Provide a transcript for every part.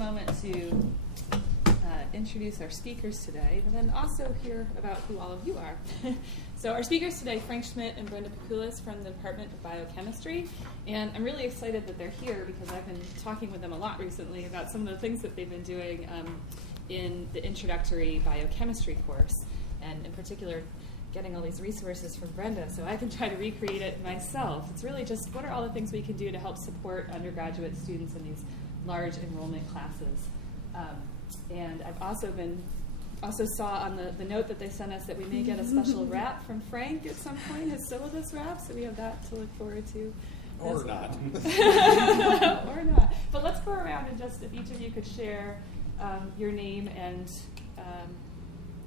moment to introduce our speakers today, but then also hear about who all of you are. So our speakers today, FrankSchmidtAndBrendaPeculis from the Department of Biochemistry, and I'm really excited that they're here because I've been talking with them a lot recently about some of the things that they've been doing in the introductory biochemistry course, and in particular getting all these resources from Brenda so I can try to recreate it myself. It's really just what are all the things we can do to help support undergraduate students in these large enrollment classes. And I've also saw on the note that they sent us that we may get a special wrap from Frank at some point, his syllabus wrap, so we have that to look forward to. Or not. Or not. But let's go around and just, if each of you could share your name and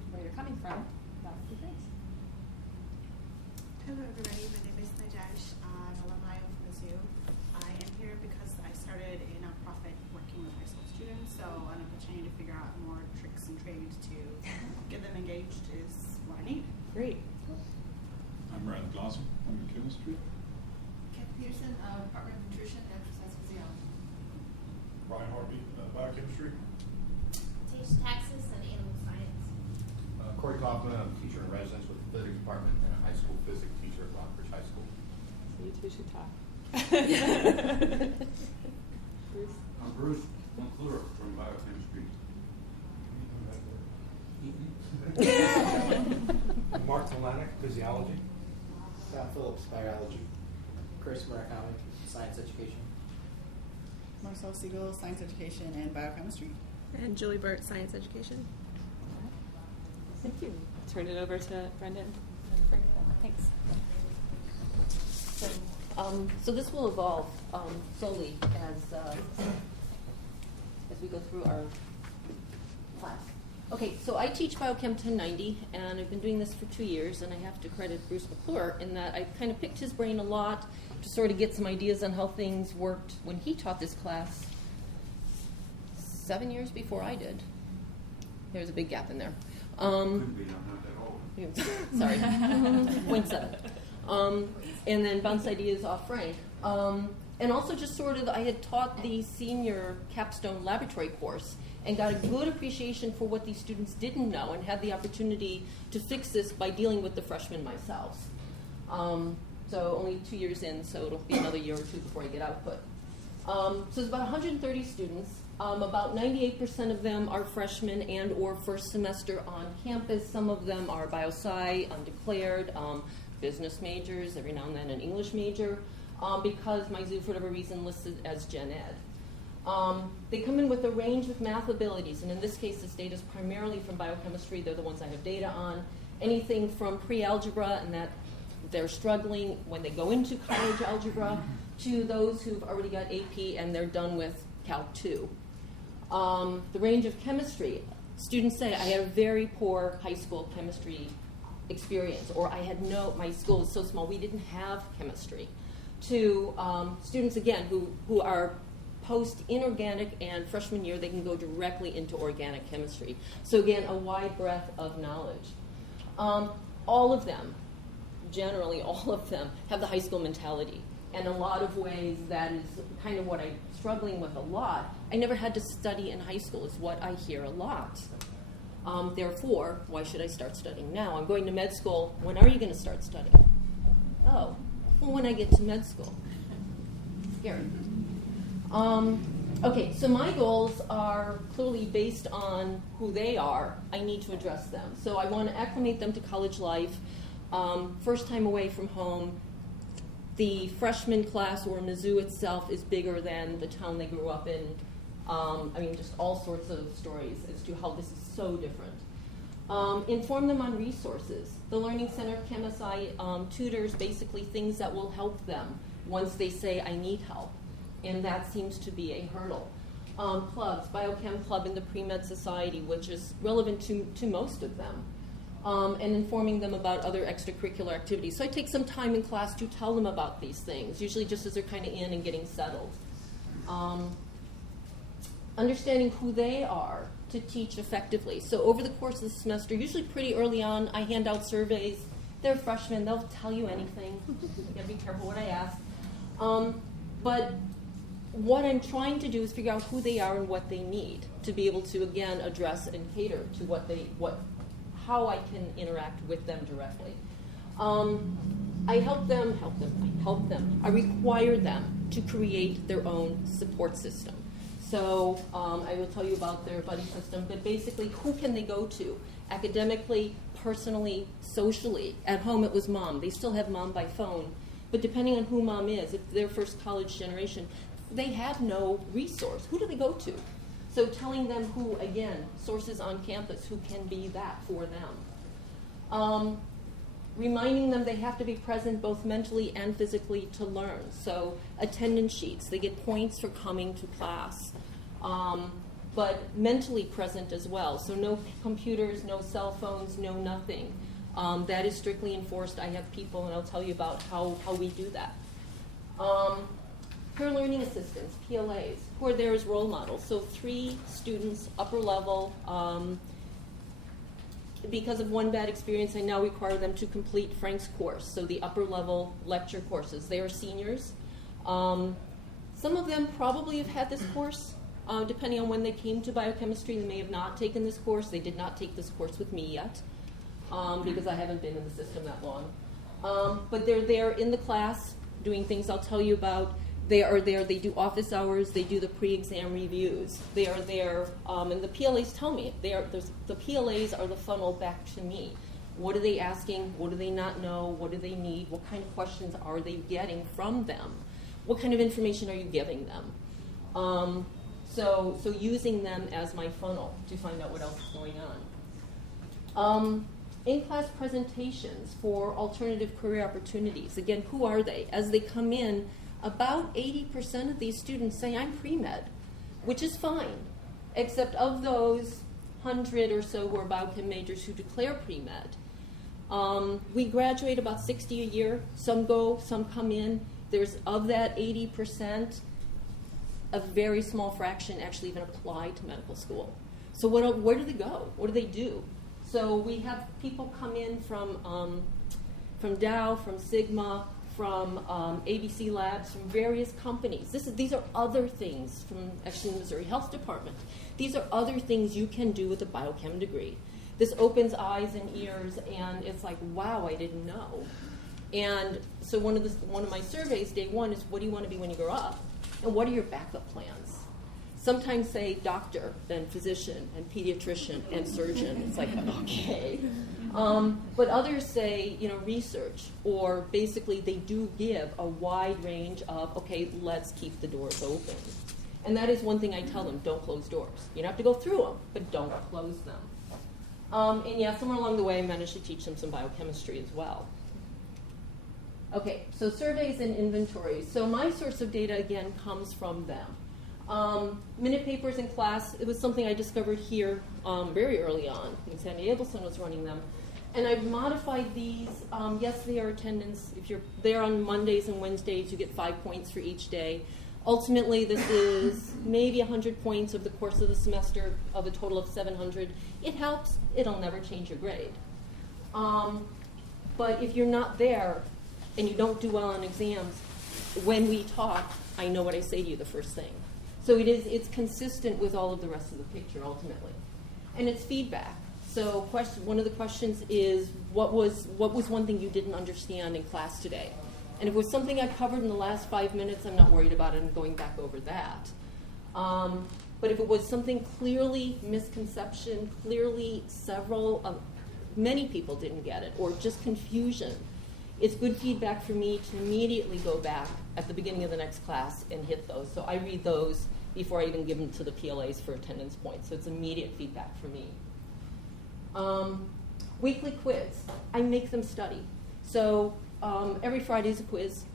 where you're coming from, that would be great. Hello everybody, my name is Najash. I'm an alumni of Mizzou. I am here because I started a nonprofit working with high school students, so an opportunity to figure out more tricks and trades to get them engaged is what I need. Great. I'm Ryan Glosser. I'm in chemistry. Kent Peterson, Department of Nutrition and Exercise Physiology. Brian Harvey, Biochemistry. Teach taxes and animal science. Corey Kaufman, I'm a teacher in residence with the physics department and a high school physics teacher at Rockbridge High School. So you two should talk. Bruce? I'm Bruce McClure from Biochemistry. Mark Talanek, Physiology. Scott Phillips, Biology. Chris Murakami, Science Education. Marcel Siegel, Science Education and Biochemistry. And Julie Burt, Science Education. Thank you. Turn it over to Brenda and Frank. Thanks. So this will evolve slowly as we go through our class. Okay, so I teach Biochem 1090, and I've been doing this for 2 years, and I have to credit Bruce McClure in that I kind of picked his brain a lot to sort of get some ideas on how things worked when he taught this class 7 years before I did. There's a big gap in there. Couldn't be, I'm not that old. Sorry, 0.7. And then bounce ideas off Frank. And also just sort of, I had taught the senior capstone laboratory course and got a good appreciation for what these students didn't know and had the opportunity to fix this by dealing with the freshmen myself. So only 2 years in, so it'll be another year or two before I get output. So there's about 130 students. About 98% of them are freshmen and or first semester on campus. Some of them are bio-sci, undeclared, business majors, every now and then an English major, because my zoo, for whatever reason, listed as Gen Ed. They come in with a range of math abilities, and in this case, this data is primarily from biochemistry. They're the ones I have data on. Anything from pre-algebra, and that they're struggling when they go into college algebra, to those who've already got AP and they're done with Calc 2. The range of chemistry. Students say, I had a very poor high school chemistry experience, or I had my school is so small, we didn't have chemistry. To students, again, who are post-inorganic and freshman year, they can go directly into organic chemistry. So again, a wide breadth of knowledge. All of them, generally all of them, have the high school mentality. And in a lot of ways, that is kind of what I'm struggling with a lot. I never had to study in high school, is what I hear a lot. Therefore, why should I start studying now? I'm going to med school. When are you going to start studying? Oh, well, when I get to med school. Scary. Okay, so my goals are clearly based on who they are. I need to address them. So I want to acclimate them to college life. First time away from home. The freshman class, or Mizzou itself, is bigger than the town they grew up in. I mean, just all sorts of stories as to how this is so different. Inform them on resources. The Learning Center ChemSI tutors basically things that will help them once they say, I need help. And that seems to be a hurdle. Clubs, Biochem Club in the Pre-Med Society, which is relevant to most of them. And informing them about other extracurricular activities. So I take some time in class to tell them about these things, usually just as they're kind of in and getting settled. Understanding who they are to teach effectively. So over the course of the semester, usually pretty early on, I hand out surveys. They're freshmen, they'll tell you anything. You gotta be careful what I ask. But what I'm trying to do is figure out who they are and what they need to be able to, again, address and cater to how I can interact with them directly. I help them. I require them to create their own support system. So I will tell you about their buddy system, but basically, who can they go to? Academically, personally, socially. At home, it was mom. They still have mom by phone. But depending on who mom is, if they're first college generation, they have no resource. Who do they go to? So telling them who, again, sources on campus, who can be that for them. Reminding them they have to be present both mentally and physically to learn. So attendance sheets, they get points for coming to class. But mentally present as well. So no computers, no cell phones, no nothing. That is strictly enforced. I have people, and I'll tell you about how we do that. Peer learning assistants, PLAs, who are there as role models. So 3 students, upper level. Because of one bad experience, I now require them to complete Frank's course, so the upper level lecture courses. They are seniors. Some of them probably have had this course. Depending on when they came to biochemistry, they may have not taken this course. They did not take this course with me yet because I haven't been in the system that long. But they're there in the class doing things I'll tell you about. They are there. They do office hours. They do the pre-exam reviews. They are there, and the PLAs tell me. The PLAs are the funnel back to me. What are they asking? What do they not know? What do they need? What kind of questions are they getting from them? What kind of information are you giving them? So using them as my funnel to find out what else is going on. In-class presentations for alternative career opportunities. Again, who are they? As they come in, about 80% of these students say, I'm pre-med, which is fine, except of those 100 or so who are biochem majors who declare pre-med. We graduate about 60 a year. Some go, some come in. There's, of that 80%, a very small fraction actually even apply to medical school. So where do they go? What do they do? So we have people come in from Dow, from Sigma, from ABC Labs, from various companies. These are other things from actually the Missouri Health Department. These are other things you can do with a biochem degree. This opens eyes and ears, and it's like, wow, I didn't know. And so one of my surveys, day one, is what do you want to be when you grow up? And what are your backup plans? Sometimes say doctor, then physician, and pediatrician, and surgeon. It's like, okay. But others say, research, or basically they do give a wide range of, okay, let's keep the doors open. And that is one thing I tell them, don't close doors. You don't have to go through them, but don't close them. And yeah, somewhere along the way, I managed to teach them some biochemistry as well. Okay, so surveys and inventories. So my source of data, again, comes from them. Minute papers in class, it was something I discovered here very early on. Sandy Abelson was running them. And I've modified these. Yes, they are attendance. If you're there on Mondays and Wednesdays, you get 5 points for each day. Ultimately, this is maybe 100 points over the course of the semester of a total of 700. It helps. It'll never change your grade. But if you're not there and you don't do well on exams, when we talk, I know what I say to you the first thing. So it's consistent with all of the rest of the picture, ultimately. And it's feedback. So one of the questions is, what was one thing you didn't understand in class today? And if it was something I covered in the last 5 minutes, I'm not worried about it and going back over that. But if it was something clearly misconception, clearly many people didn't get it, or just confusion, it's good feedback for me to immediately go back at the beginning of the next class and hit those. So I read those before I even give them to the PLAs for attendance points. So it's immediate feedback for me. Weekly quiz. I make them study. So every Friday is a quiz.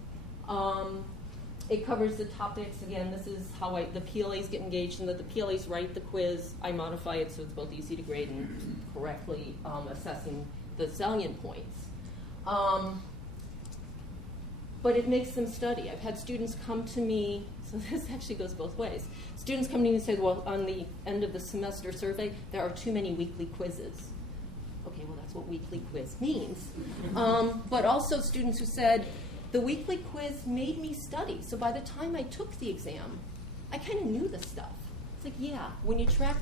It covers the topics. Again, this is how the PLAs get engaged, and that the PLAs write the quiz. I modify it so it's both easy to grade and correctly assessing the salient points. But it makes them study. I've had students come to me, so this actually goes both ways. Students come to me and say, well, on the end of the semester survey, there are too many weekly quizzes. Okay, well, that's what weekly quiz means. But also students who said, The weekly quiz made me study. So by the time I took the exam, I kind of knew the stuff. It's like, yeah, when you track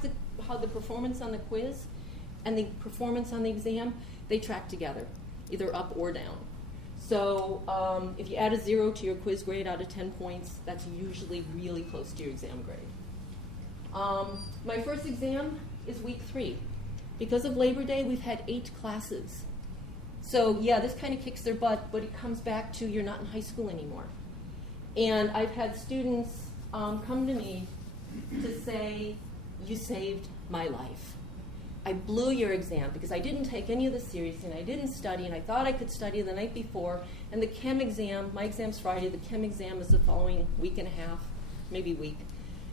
how the performance on the quiz and the performance on the exam, they track together, either up or down. So if you add a 0 to your quiz grade out of 10 points, that's usually really close to your exam grade. My first exam is week 3. Because of Labor Day, we've had 8 classes. So yeah, this kind of kicks their butt, but it comes back to you're not in high school anymore. And I've had students come to me to say, you saved my life. I blew your exam because I didn't take any of this seriously, and I didn't study, and I thought I could study the night before, and the chem exam, my exam's Friday, the chem exam is the following week and a half, maybe week.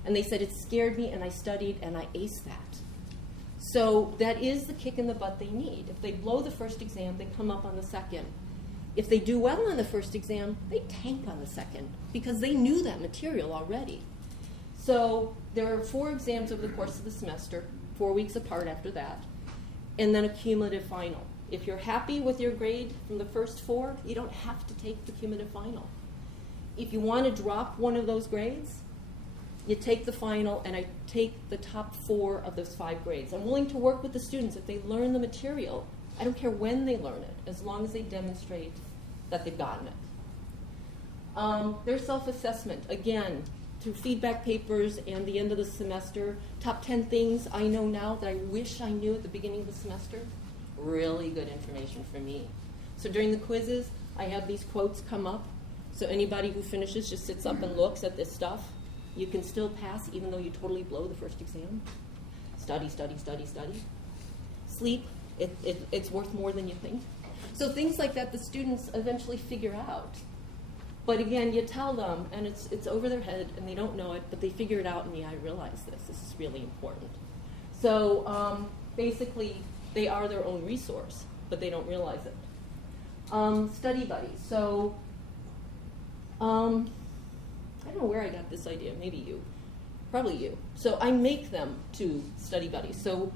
And they said it scared me, and I studied, and I aced that. So that is the kick in the butt they need. If they blow the first exam, they come up on the second. If they do well on the first exam, they tank on the second because they knew that material already. So there are 4 exams over the course of the semester, 4 weeks apart after that, and then a cumulative final. If you're happy with your grade from the first 4, you don't have to take the cumulative final. If you want to drop one of those grades, you take the final, and I take the top 4 of those 5 grades. I'm willing to work with the students if they learn the material. I don't care when they learn it, as long as they demonstrate that they've gotten it. Their self-assessment, again, through feedback papers and the end of the semester, top 10 things I know now that I wish I knew at the beginning of the semester. Really good information for me. So during the quizzes, I have these quotes come up. So anybody who finishes just sits up and looks at this stuff. You can still pass even though you totally blow the first exam. Study, study, study, study. Sleep, it's worth more than you think. So things like that the students eventually figure out. But again, you tell them, and it's over their head, and they don't know it, but they figure it out, and yeah, I realize this. This is really important. So basically, they are their own resource, but they don't realize it. Study buddies. So I don't know where I got this idea. Maybe you. Probably you. So I make them to study buddies. So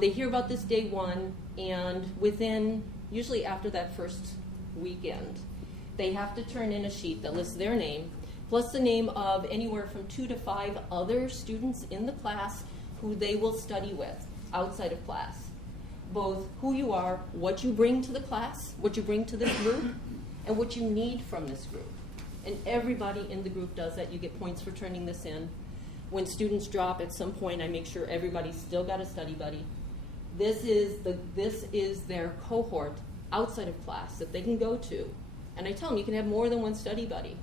they hear about this day 1, and within, usually after that first weekend, they have to turn in a sheet that lists their name, plus the name of anywhere from 2 to 5 other students in the class who they will study with outside of class. Both who you are, what you bring to the class, what you bring to this group, and what you need from this group. And everybody in the group does that. You get points for turning this in. When students drop at some point, I make sure everybody's still got a study buddy. This is their cohort outside of class that they can go to. And I tell them you can have more than one study buddy.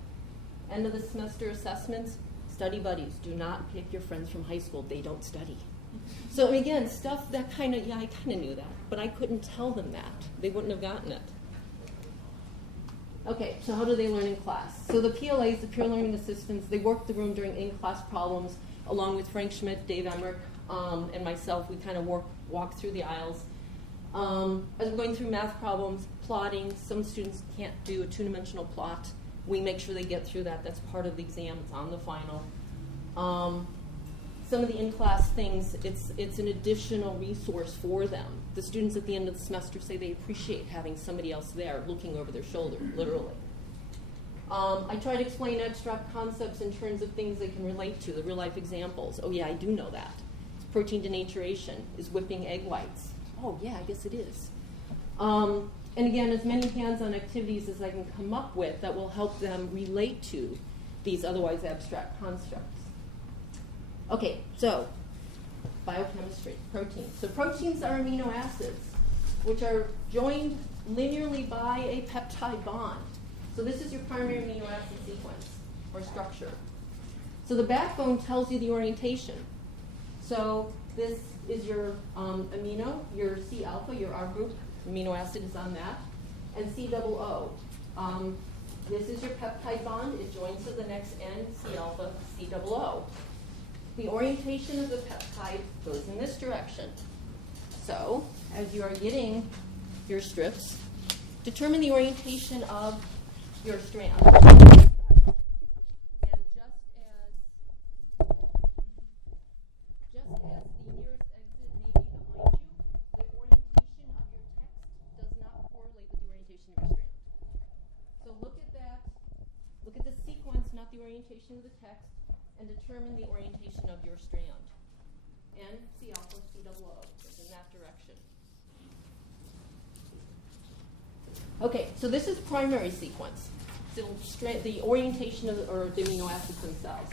End of the semester assessments, study buddies. Do not pick your friends from high school. They don't study. So again, stuff that I kind of knew that, but I couldn't tell them that. They wouldn't have gotten it. Okay, so how do they learn in class? So the PLAs, the peer learning assistants, they work the room during in-class problems, along with Frank Schmidt, Dave Emmerich, and myself. We kind of walk through the aisles. As we're going through math problems, plotting, some students can't do a 2-dimensional plot. We make sure they get through that. That's part of the exam. It's on the final. Some of the in-class things, it's an additional resource for them. The students at the end of the semester say they appreciate having somebody else there looking over their shoulder, literally. I try to explain abstract concepts in terms of things they can relate to, the real-life examples. Oh, yeah, I do know that. It's protein denaturation. Is whipping egg whites? Oh, yeah, I guess it is. And again, as many hands-on activities as I can come up with that will help them relate to these otherwise abstract constructs. Okay, so biochemistry, proteins. So proteins are amino acids, which are joined linearly by a peptide bond. So this is your primary amino acid sequence or structure. So the backbone tells you the orientation. So this is your amino, your C alpha, your R group amino acid is on that, and C double O. This is your peptide bond. It joins to the next end, C alpha, C double O. The orientation of the peptide goes in this direction. So as you are getting your strips, determine the orientation of your strand. And just as the nearest exit may be behind you, the orientation of your text does not correlate with the orientation of your strand. So look at that out the orientation of the text and determine the orientation of your strand. N, C alpha, C double O, goes in that direction. Okay, so this is primary sequence. So the orientation of or the amino acids themselves.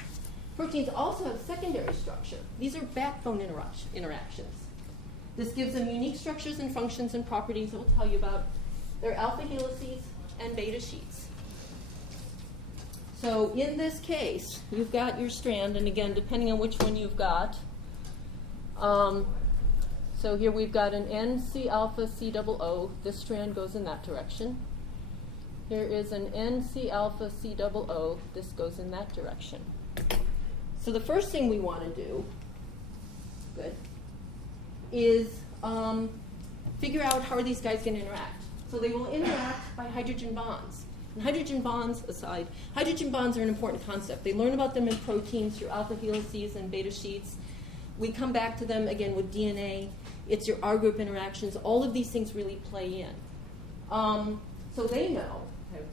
Proteins also have secondary structure. These are backbone interactions. This gives them unique structures and functions and properties that we'll tell you about. They're alpha helices and beta sheets. So in this case, you've got your strand, and again, depending on which one you've got. So here we've got an N, C alpha, C double O. This strand goes in that direction. Here is an N, C alpha, C double O. This goes in that direction. So the first thing we want to do, is figure out how are these guys going to interact. So they will interact by hydrogen bonds. And hydrogen bonds aside, hydrogen bonds are an important concept. They learn about them in proteins through alpha helices and beta sheets. We come back to them again with DNA. It's your R group interactions. All of these things really play in. So they know,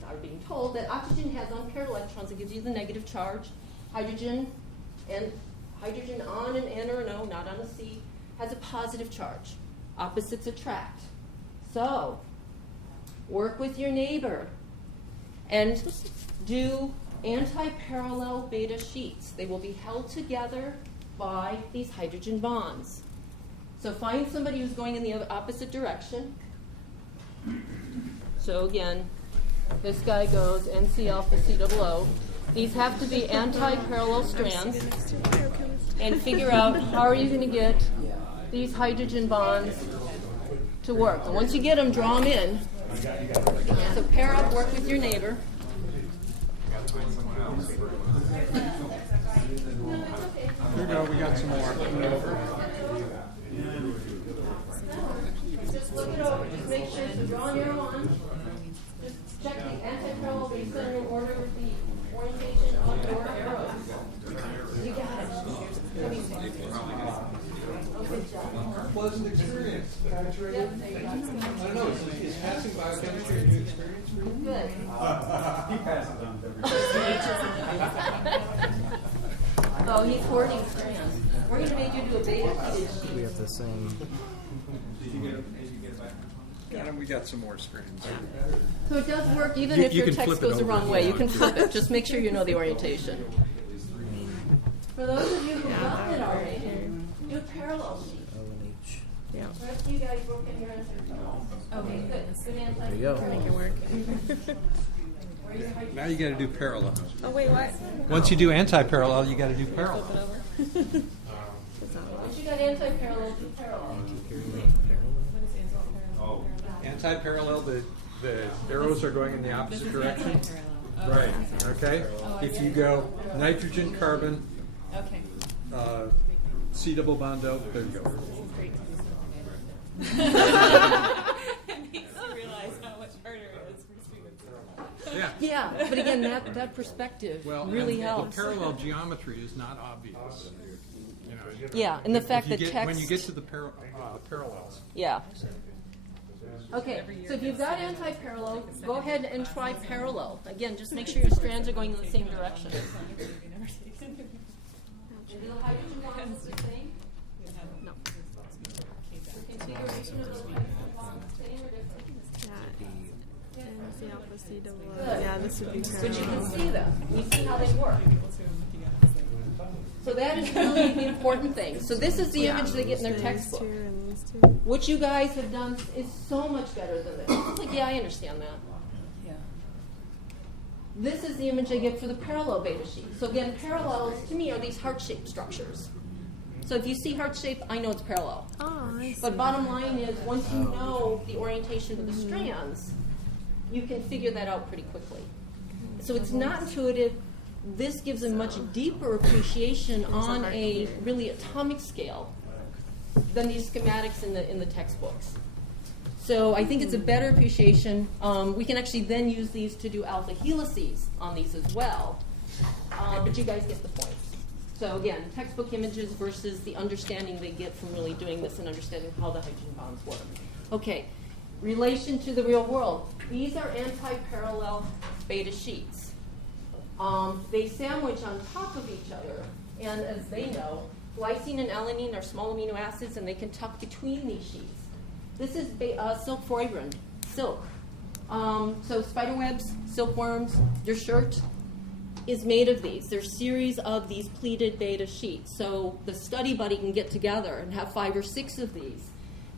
are being told, that oxygen has unpaired electrons. It gives you the negative charge. Hydrogen on an N or an O, not on a C, has a positive charge. Opposites attract. So work with your neighbor and do anti-parallel beta sheets. They will be held together by these hydrogen bonds. So find somebody who's going in the opposite direction. So again, this guy goes NC alpha C double O. These have to be anti-parallel strands. And figure out how are you going to get these hydrogen bonds to work. And once you get them, draw them in. So pair up, work with your neighbor. Here we go, we got some more. Just look it over. Just make sure to draw an arrow on. Just check the anti-parallel based on your order with the orientation of your arrows. You got it. Pleasant experience. Yep, there you go. I don't know, is passing biochemistry a new experience for you? Good. He passes on everything. Oh, he's hoarding strands. We're going to make you do a beta sheet. We have the same. Did you get it back? Yeah, and we got some more screens. So it does work even You if your can text flip it goes the over wrong if way. you You can want. flip it. Just make sure you know the orientation. For those of you who got it already, do a parallel sheet. O and H. Yeah. The rest of you guys broke in your answer. Okay, good. Good answer. There you go. Make it work. Now you got to do parallel. Oh, wait, what? Once you do anti-parallel, you got to do parallel. Flip it over. Once you got anti-parallel, do parallel. Oh. Anti-parallel, the arrows are going in the opposite direction. Right, okay? If you go nitrogen, carbon, Okay. C double bond O, there you go. It makes you realize how much harder it is for students. Yeah. Yeah, but again, that perspective Well, really and helps. the parallel geometry is not obvious. You know, Yeah, and the fact you that get, text. when you get to the parallels. Yeah. Okay, so if you've got anti-parallel, go ahead and try parallel. Again, just make sure your strands are going in the same direction. And do the hydrogen bonds the same? No. Configuration of the same or different? C alpha C double O. Good. Yeah, this would be But you can parallel. see them. You see how they work. So that is really the important thing. So this is the image they get in their These textbook. two and these two. What you guys have done is so much better than this. It's like, yeah, I understand that. Yeah. This is the image I get for the parallel beta sheet. So again, parallels to me are these heart-shaped structures. So if you see heart-shaped, I know it's parallel. Oh, I see. But bottom line is, once you know the orientation of the strands, you can figure that out pretty quickly. So it's not intuitive. This gives a much deeper appreciation on a really atomic scale than these schematics in the textbooks. So I think it's a better appreciation. We can actually then use these to do alpha helices on these as well. But you guys get the point. So again, textbook images versus the understanding they get from really doing this and understanding how the hydrogen bonds work. Okay, relation to the real world. These are anti-parallel beta sheets. They sandwich on top of each other, and as they know, glycine and alanine are small amino acids, and they can tuck between these sheets. This is silk fibrine, silk. So spiderwebs, silkworms, your shirt is made of these. There's a series of these pleated beta sheets. So the study buddy can get together and have 5 or 6 of these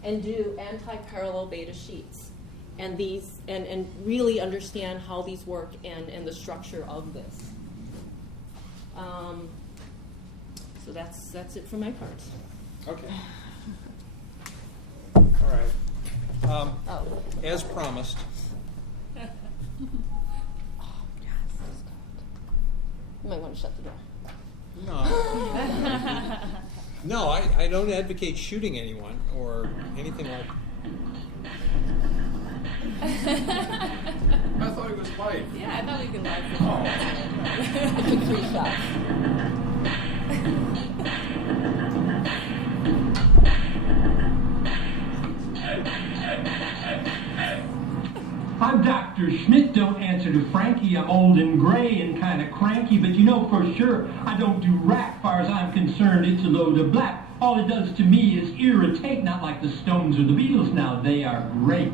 and do anti-parallel beta sheets and these and really understand how these work and the structure of this. So that's it for my part. Okay. All right. As promised. You might want to shut the door. No. No, I don't advocate shooting anyone or anything like I thought it was live. Yeah, I thought we could live I took 3 shots. I'm Dr. Schmidt. Don't answer to Frankie. I'm old and gray and kind of cranky, but you know for sure I don't do rack. Far as I'm concerned, it's a load of black. All it does to me is irritate, not like the Stones or the Beatles. Now, they are great.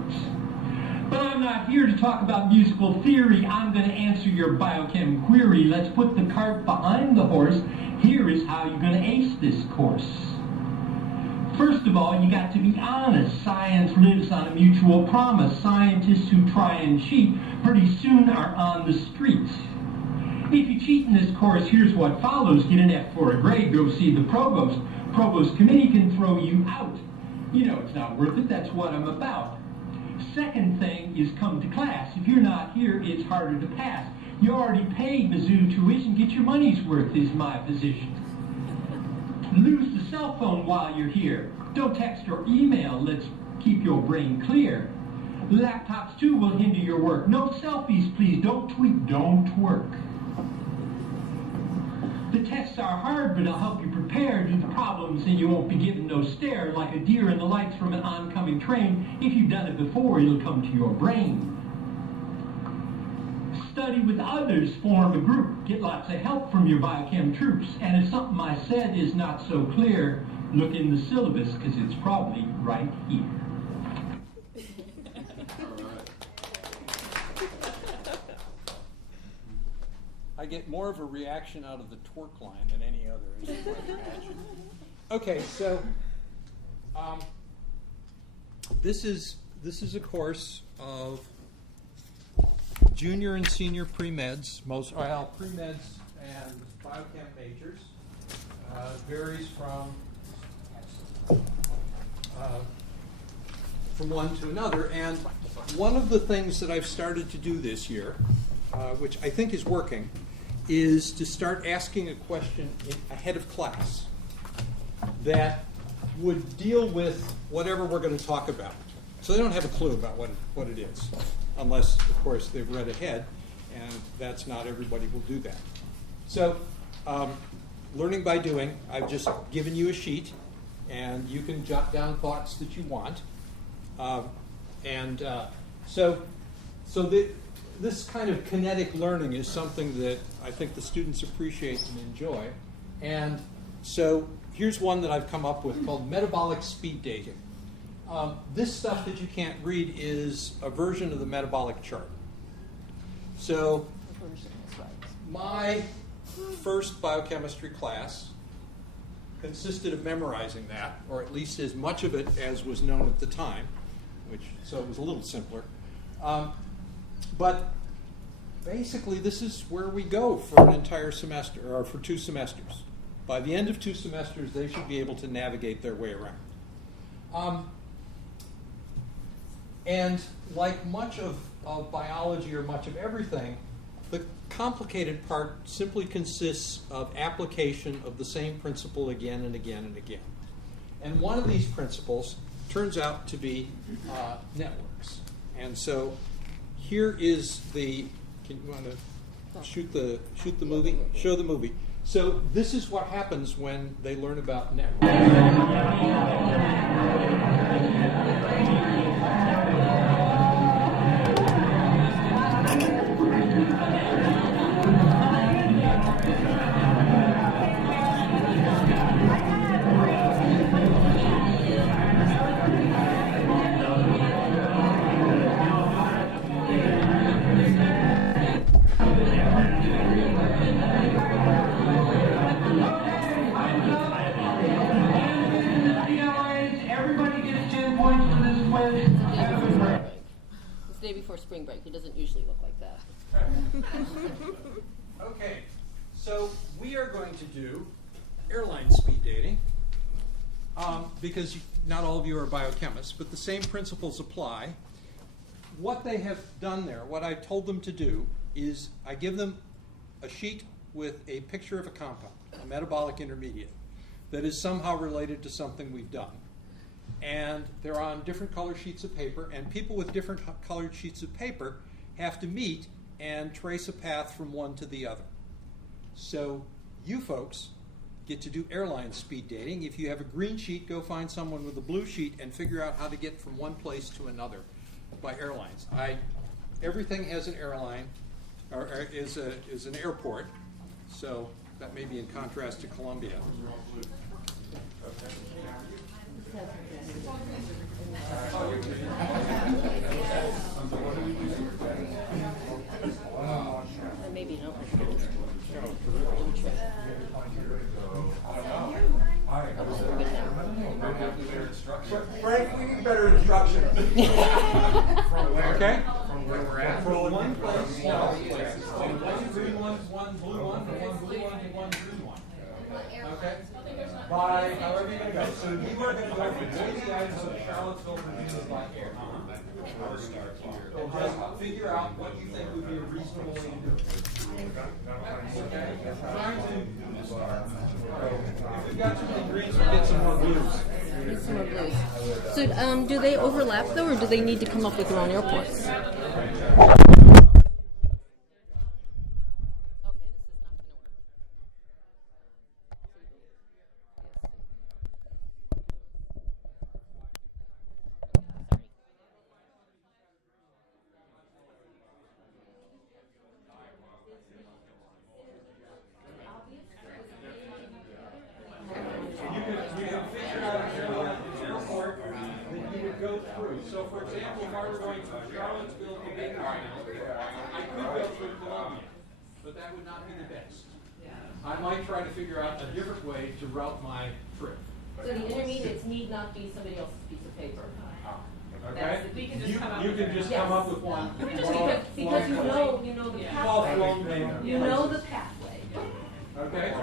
But I'm not here to talk about musical theory. I'm going to answer your biochem query. Let's put the cart behind the horse. Here is how you're going to ace this course. First of all, you got to be honest. Science lives on a mutual promise. Scientists who try and cheat pretty soon are on the streets. If you cheat in this course, here's what follows. Get an F for a grade, go see the provost. Provost committee can throw you out. You know it's not worth it, that's what I'm about. Second thing is come to class. If you're not here, it's harder to pass. You already paid Mizzou tuition, get your money's worth is my position. Lose the cell phone while you're here. Don't text or email, let's keep your brain clear. Laptops too will hinder your work. No selfies, please, don't tweet, don't twerk. The tests are hard, but they'll help you prepare. Do the problems and you won't be given no stare like a deer in the lights from an oncoming train. If you've done it before, it'll come to your brain. Study with others, form a group. Get lots of help from your biochem troops. And if something I said is not so clear, look in the syllabus, because it's probably right here. I get more of a reaction out of the twerk line than any other, as you might imagine. Okay, so this is a course of junior and senior pre-meds, pre-meds and biochem majors. Varies from one to another. And one of the things that I've started to do this year, which I think is working, is to start asking a question ahead of class that would deal with whatever we're going to talk about. So they don't have a clue about what it is, unless, of course, they've read ahead, and that's not everybody will do that. So learning by doing, I've just given you a sheet, and you can jot down thoughts that you want. This kind of kinetic learning is something that I think the students appreciate and enjoy. And so here's one that I've come up with called metabolic speed dating. This stuff that you can't read is a version of the metabolic chart. So my first biochemistry class consisted of memorizing that, or at least as much of it as was known at the time, so it was a little simpler. But basically, this is where we go for an entire semester, or for 2 semesters. By the end of 2 semesters, they should be able to navigate their way around. And like much of biology or much of everything, the complicated part simply consists of application of the same principle again and again and again. And one of these principles turns out to be networks. And so here is the, can you want to shoot the movie? Show the movie. So this is what happens when they learn about networks. spring break. It doesn't usually look like that. Okay, so we are going to do airline speed dating because not all of you are biochemists, but the same principles apply. What they have done there, what I told them to do, is I give them a sheet with a picture of a compound, a metabolic intermediate, that is somehow related to something we've done. And they're on different color sheets of paper, and people with different colored sheets of paper have to meet and trace a path from one to the other. So you folks get to do airline speed dating. If you have a green sheet, go find someone with a blue sheet and figure out how to get from one place to another by airlines. Everything has an airline, or is an airport, so that may be in contrast to Columbia. Maybe no. Frank, we need better instructions. Okay? From where we're at. From one place, one green one, one blue one, and one blue one, and one green one. Okay? By however you're going to go. So you are going to go from Boise, Idaho to Charlottesville, Virginia by air. And just figure out what you think would be a reasonable way to do it. Okay? Trying to. If we've got too many greens, we'll get some more blues. Some more blues. So do they overlap though, or do they need to come up with their own airports? So, for example, if I were going from Charlottesville to Bakersfield, I could go through Columbia, but that would not be the best. I might try to figure out a different way to route my trip. So the intermediates need not be somebody else's piece of paper. Okay? We can just come up You with can our just own. come up with one. Because you know the pathway. You know the pathway. Okay?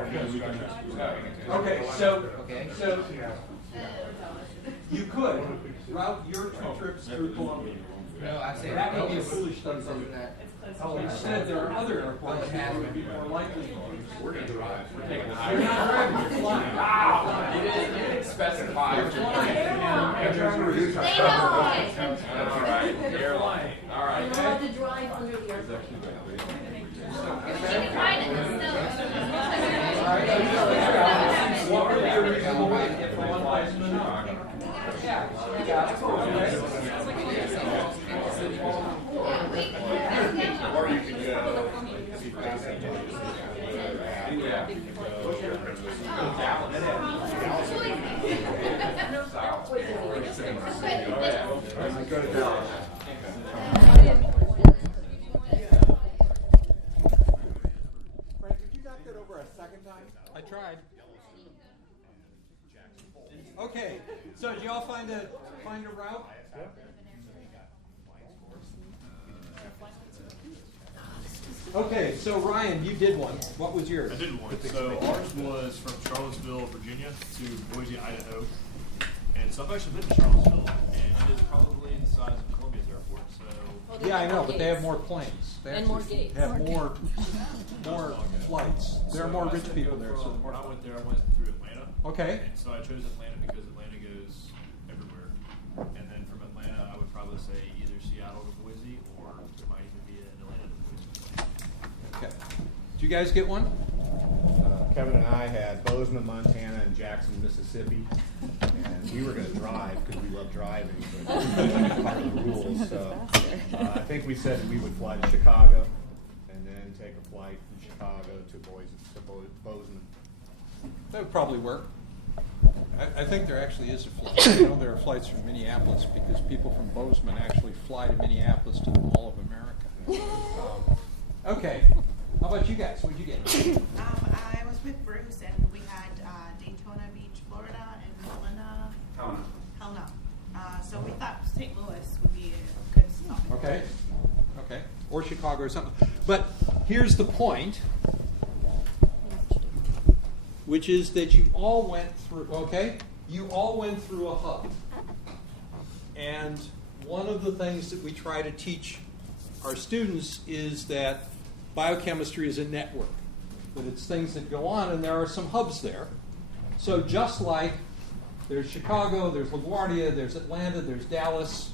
Okay, so you could route your two trips through Columbia. No, I'd say that would be a foolish thing to do. Instead, there are other airports that would be more likely. We're going to drive. We're taking You're not driving, you're flying. Wow! You didn't specify. You're flying. They know. All right. You're flying. All right. You're allowed to drive under the airport. You can find it in the What would be a reasonable way to get from one place to another? Yeah, you got it. Or you can go. Frank, did you knock that over a second time? I tried. Okay, so did you all find a route? Okay, so Ryan, you did one. What was yours? I did one. So ours was from Charlottesville, Virginia to Boise, Idaho. And so I've actually been to Charlottesville, and it is probably the size of Columbia's airport. So Yeah, I know, but they have more planes. They And more gates. have more flights. There are more rich people there. So when I went there, I went through Atlanta. Okay. And so I chose Atlanta because Atlanta goes everywhere. And then from Atlanta, I would probably say either Seattle to Boise, or there might even be an Atlanta to Boise. Okay. Did you guys get one? Kevin and I had Bozeman, Montana, and Jackson, Mississippi, and we were going to drive because we love driving, but part of the rules. So I think we said we would fly to Chicago, and then take a flight from Chicago to Bozeman. That would probably work. I think there actually is a flight. I know there are flights from Minneapolis because people from Bozeman actually fly to Minneapolis to the Mall of America. Okay. How about you guys? What did you get? I was with Bruce, and we had Daytona Beach, Florida, and Helena. So we thought St. Louis would be a good stop. Okay. or Chicago or something. But here's the point, which is that you all went through, you all went through a hub. And one of the things that we try to teach our students is that biochemistry is a network, that it's things that go on, and there are some hubs there. So just like there's Chicago, there's LaGuardia, there's Atlanta, there's Dallas.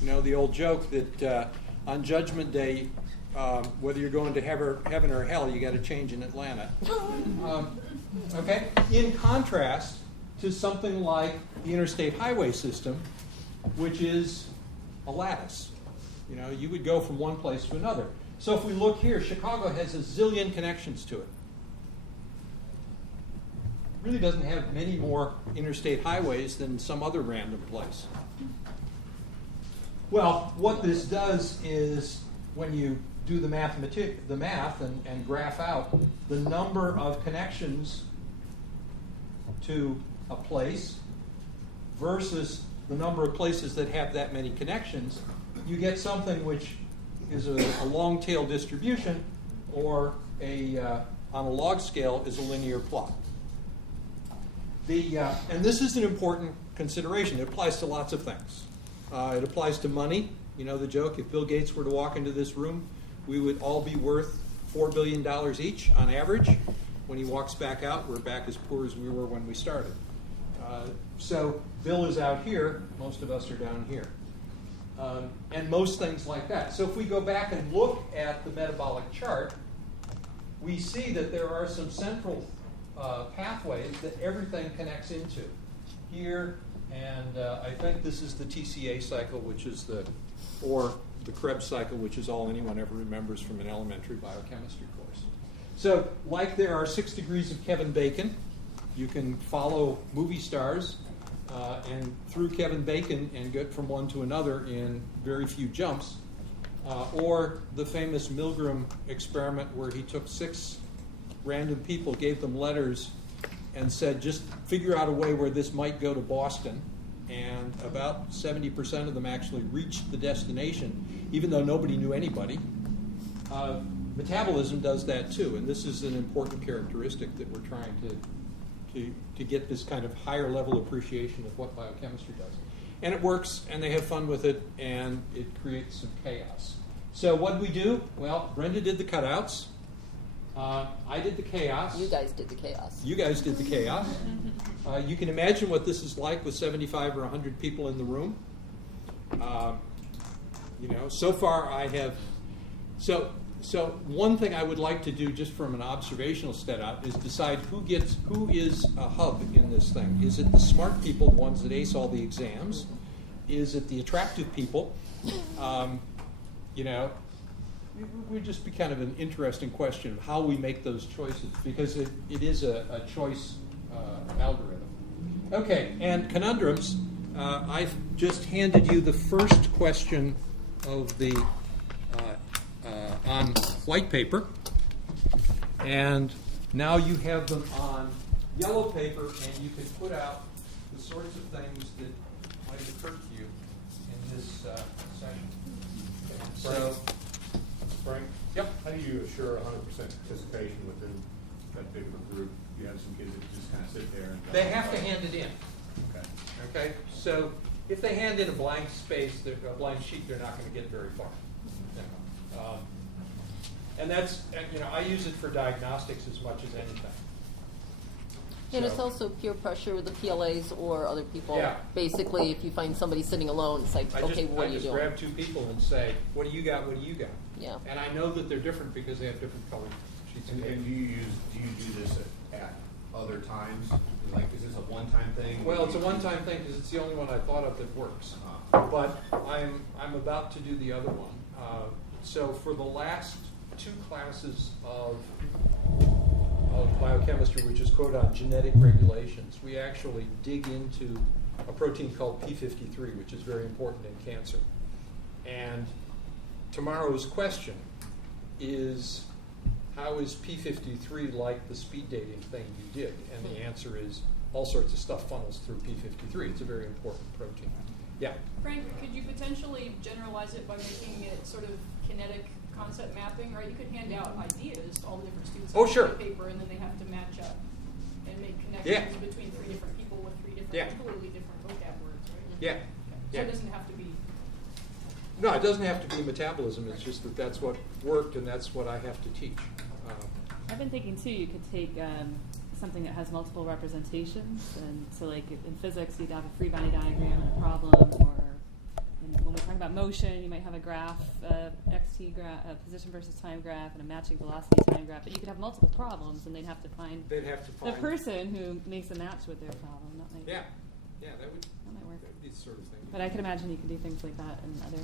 You know, the old joke that on Judgment Day, whether you're going to heaven or hell, you got to change in Atlanta. Okay? In contrast to something like the interstate highway system, which is a lattice. You know, you would go from one place to another. So if we look here, Chicago has a zillion connections to it. Really doesn't have many more interstate highways than some other random place. Well, what this does is when you do the math and graph out the number of connections to a place versus the number of places that have that many connections, you get something which is a long tail distribution, or on a log scale is a linear plot. And this is an important consideration. It applies to lots of things. It applies to money. You know the joke, if Bill Gates were to walk into this room, we would all be worth $4 billion each on average. When he walks back out, we're back as poor as we were when we started. So Bill is out here, most of us are down here. And most things like that. So if we go back and look at the metabolic chart, we see that there are some central pathways that everything connects into. Here, and I think this is the TCA cycle, which is or the Krebs cycle, which is all anyone ever remembers from an elementary biochemistry course. So, like there are 6 degrees of Kevin Bacon, you can follow movie stars and through Kevin Bacon and get from one to another in very few jumps. Or the famous Milgram experiment where he took 6 random people, gave them letters, and said, just figure out a way where this might go to Boston. And about 70% of them actually reached the destination, even though nobody knew anybody. Metabolism does that too, and this is an important characteristic that we're trying to get this kind of higher level appreciation of what biochemistry does. And it works, and they have fun with it, and it creates some chaos. So what did we do? Well, Brenda did the cutouts. I did the chaos. You guys did the chaos. You guys did the chaos. You can imagine what this is like with 75 or 100 people in the room. You know, so far I have... So one thing I would like to do just from an observational setup is decide who is a hub in this thing. Is it the smart people, the ones that ace all the exams? Is it the attractive people? You know, it would just be kind of an interesting question of how we make those choices, because it is a choice algorithm. Okay, and conundrums. I've just handed you the first question of the on white paper, and now you have them on yellow paper, and you can put out the sorts of things that might occur to you in this session. So, Frank? Yep. How do you assure 100% participation within that big of a group? You have some kids that just kind of sit there and... They have to hand it in. Okay. Okay? So if they hand in a blank space, a blank sheet, they're not going to get very far. And that's, you know, I use it for diagnostics as much as anything. And it's also peer pressure with the PLAs or other people. Yeah. Basically, if you find somebody sitting alone, it's like, okay, what are you doing? I just grab 2 people and say, what do you got, what do you got? Yeah. And I know that they're different because they have different colored sheets of paper. And do you do this at other times? Like, is this a one-time thing? Well, it's a one-time thing because it's the only one I thought of that works. But I'm about to do the other one. So for the last 2 classes of biochemistry, which is quote on genetic regulations, we actually dig into a protein called P53, which is very important in cancer. And tomorrow's question is, how is P53 like the speed dating thing you did? And the answer is all sorts of stuff funnels through P53. It's a very important protein. Yeah? Frank, could you potentially generalize it by making it sort of kinetic concept mapping, right? You could hand out ideas to all the different students Oh, on sure. the paper, and then they have to match up and make connections between three different people with three different, completely different vocab words, right? Yeah. Okay. So it doesn't have to be. No, it doesn't have to be metabolism. It's just that that's what worked, and that's what I have to teach. I've been thinking too, you could take something that has multiple representations, and so like in physics you'd have a free body diagram and a problem, or when we're talking about motion, you might have a graph, xt graph, a position versus time graph, and a matching velocity time graph. But you could have multiple problems, and they'd have to find the person who makes a match with their problem. That might that might work. That would be the sort of thing. But I could imagine you could do things like that in other.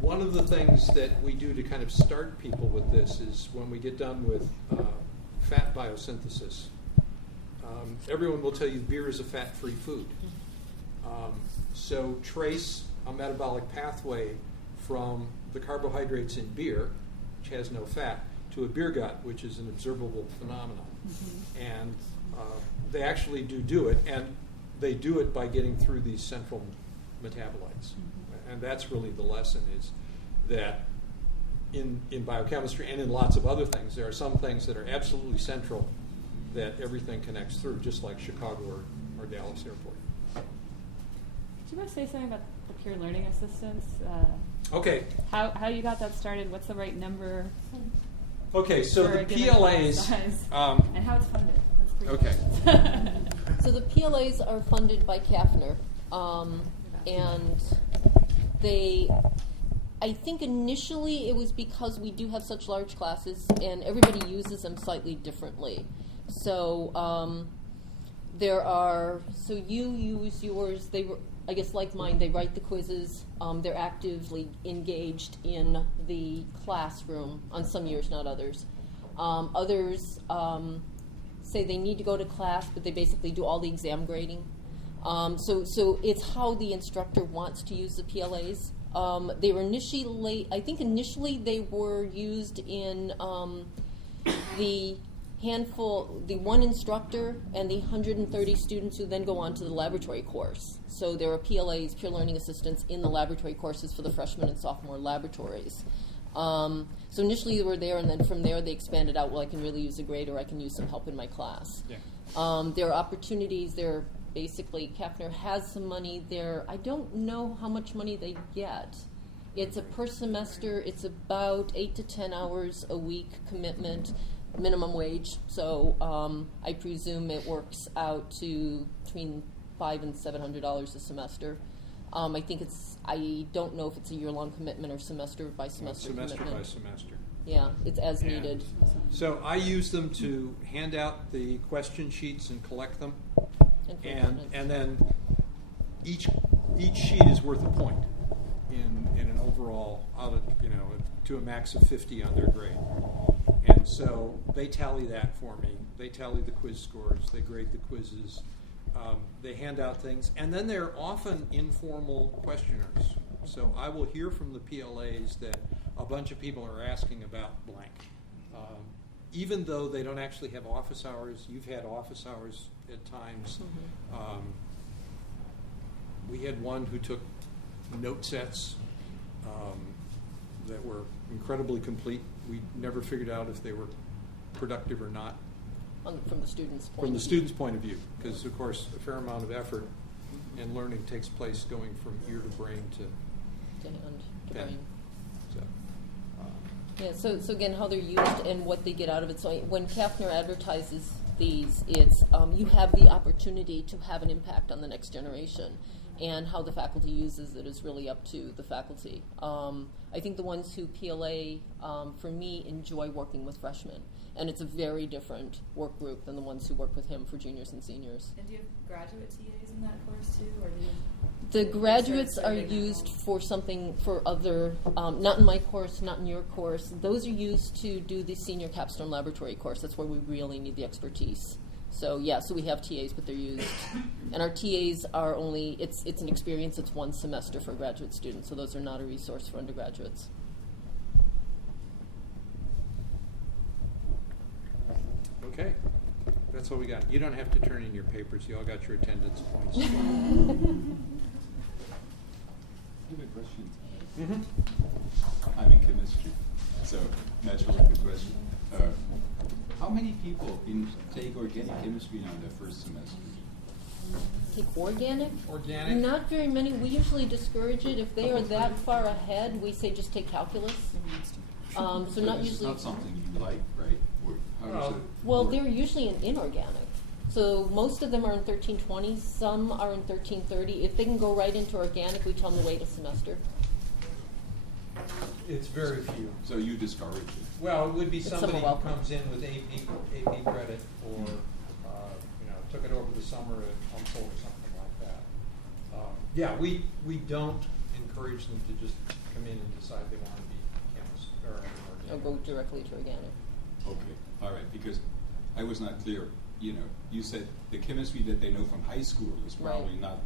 One of the things that we do to kind of start people with this is when we get done with fat biosynthesis. Everyone will tell you beer is a fat-free food. So trace a metabolic pathway from the carbohydrates in beer, which has no fat, to a beer gut, which is an observable phenomenon. And they actually do it, and they do it by getting through these central metabolites. And that's really the lesson, is that in biochemistry and in lots of other things, there are some things that are absolutely central that everything connects through, just like Chicago or Dallas Airport. Do you want to say something about the peer learning assistants? Okay. How you got that started? What's the right number? Okay, so the PLAs and how it's funded. So the PLAs are funded by CAFNR, and I think initially it was because we do have such large classes and everybody uses them slightly differently. So you use yours, I guess like mine, they write the quizzes, they're actively engaged in the classroom on some years, not others. Others say they need to go to class, but they basically do all the exam grading. So it's how the instructor wants to use the PLAs. They were initially they were used in the one instructor and the 130 students who then go on to the laboratory course. So there are PLAs, peer learning assistants, in the laboratory courses for the freshman and sophomore laboratories. So initially they were there, and then from there they expanded out, well, I can really use a grade, or I can use some help in my class. There are opportunities there. Basically, CAFNR has some money there. I don't know how much money they get. It's a per semester. It's about 8 to 10 hours a week commitment, minimum wage. So I presume it works out to between $500 and $700 a semester. I don't know if it's a year-long commitment or semester by semester commitment. Semester by semester. Yeah, it's as needed. So I use them to hand out the question sheets and collect them. And then each sheet is worth a point in an overall, to a max of 50 on their grade. And so they tally that for me. They tally the quiz scores. They grade the quizzes. They hand out things. And then they're often informal questionnaires. So I will hear from the PLAs that a bunch of people are asking about blank. Even though they don't actually have office hours, you've had office hours at times. We had one who took note sets that were incredibly complete. We never figured out if they were productive or not. From the student's point From the student's point of view, because of course a fair amount of effort and learning takes place going from ear to brain to hand to pen. brain. So. So again, how they're used and what they get out of it. So when CAFNR advertises these, it's you have the opportunity to have an impact on the next generation, and how the faculty uses it is really up to the faculty. I think the ones who PLA, for me, enjoy working with freshmen, and it's a very different work group than the ones who work with him for juniors and seniors. And do you have graduate TAs in that course too, or do you? The graduates are used for something for other, not in my course, not in your course. Those are used to do the senior capstone laboratory course. That's where we really need the expertise. So yeah, so we have TAs, but they're used. And our TAs are only, it's an experience, it's one semester for graduate students, so those are not a resource for undergraduates. Okay, that's all we got. You don't have to turn in your papers. You all got your attendance points. have a question. Mm-hmm. I'm in chemistry, so naturally good question. How many people take organic chemistry now in their first semester? Take organic? Organic? Not very many. We usually discourage it. If they are that far ahead, we say just take calculus. So not this usually. Is not something you like, right? Or how does it well, work? they're usually in inorganic. So most of them are in 1320. Some are in 1330. If they can go right into organic, we tell them to wait a semester. It's very few. So you discourage it? Well, it would be It's somebody who somewhat comes in with AP credit, or took it over the summer at Humboldt or something like that. Yeah, we don't encourage them to just come in and decide they want to be chemists or Or organic. go directly to organic. Okay, all right, because I was not clear. You said the chemistry that they know from high school is probably not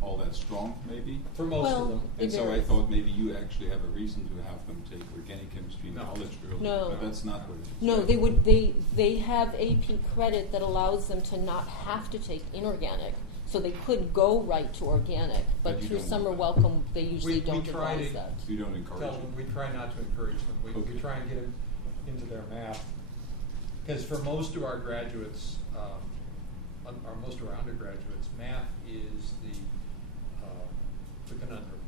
all that strong, maybe? For most of them. And so I thought maybe you actually have a reason to have them take organic chemistry in college early. No. But that's not what it is. No, right? they have AP credit that allows them to not have to take inorganic. So they could go right to organic, but you through don't summer want that. welcome, they usually don't try advise to that. You don't encourage tell it? them, we try not to encourage them. We try and get them into their math. Because for most of our graduates, or most of our undergraduates, math is the conundrum.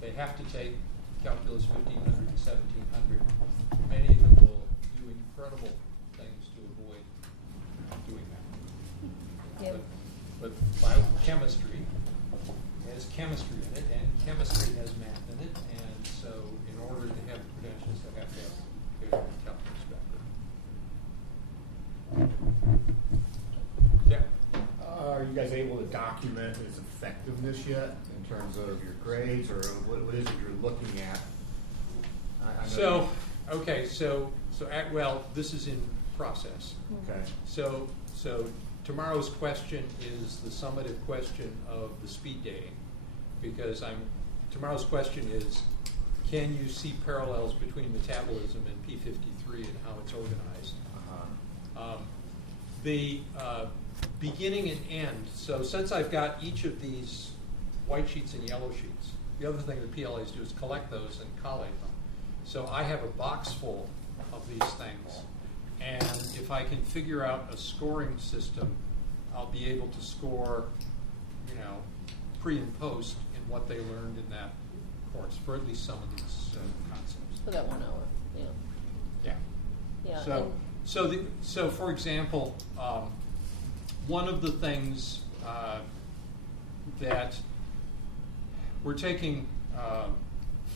They have to take calculus 1500 to 1700. Many of them will do incredible things to avoid doing that. Yep. But biochemistry has chemistry in it, and chemistry has math in it, and so in order to have credentials, they have to have calculus background. Yeah. Are you guys able to document its effectiveness yet in terms of your grades, or what is it you're looking at? Well, this is in process. Okay. So tomorrow's question is the summative question of the speed dating, because tomorrow's question is, can you see parallels between metabolism and P53 and how it's organized? The beginning and end. So since I've got each of these white sheets and yellow sheets, the other thing the PLAs do is collect those and collate them. So I have a box full of these things, and if I can figure out a scoring system, I'll be able to score, pre and post in what they learned in that course for at least some of these concepts. For that 1 hour, yeah. Yeah. Yeah. So for example, one of the things that we're taking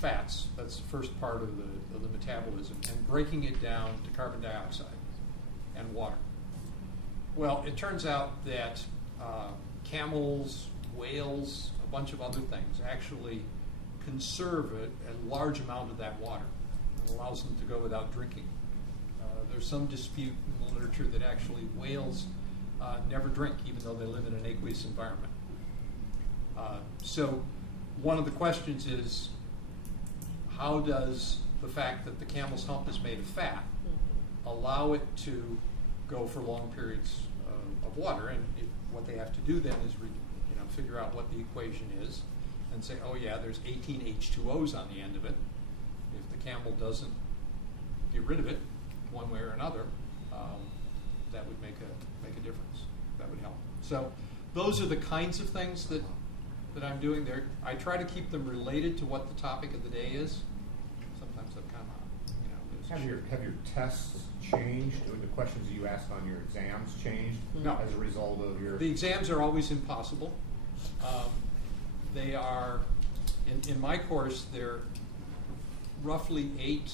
fats, that's the first part of the metabolism, and breaking it down to carbon dioxide and water. Well, it turns out that camels, whales, a bunch of other things actually conserve a large amount of that water. It allows them to go without drinking. There's some dispute in the literature that actually whales never drink, even though they live in an aqueous environment. So one of the questions is, how does the fact that the camel's hump is made of fat allow it to go for long periods of water? And what they have to do then is figure out what the equation is and say, oh yeah, there's 18 H2Os on the end of it. If the camel doesn't get rid of it one way or another, that would make a difference. That would help. So those are the kinds of things that I'm doing there. I try to keep them related to what the topic of the day is. Sometimes I've kind of, Have your tests changed? Or the questions that you ask on your exams changed? No. As a result of your... The exams are always impossible. They are, in my course, they're roughly 8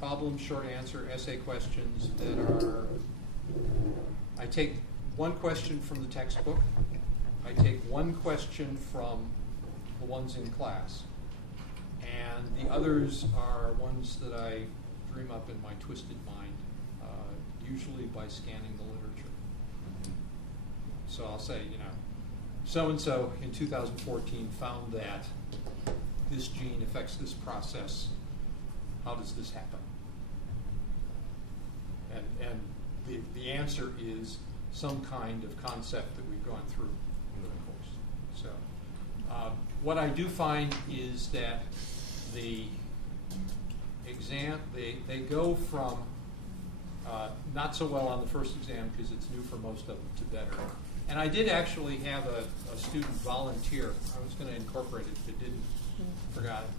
problem, short answer, essay questions that are, I take one question from the textbook, I take one question from the ones in class, and the others are ones that I dream up in my twisted mind, usually by scanning the literature. So I'll say, so-and-so in 2014 found that this gene affects this process. How does this happen? And the answer is some kind of concept that we've gone through in the course. What I do find is that the exam, they go from not so well on the first exam because it's new for most of them to better. And I did actually have a student volunteer. I was going to incorporate it, but didn't, forgot it,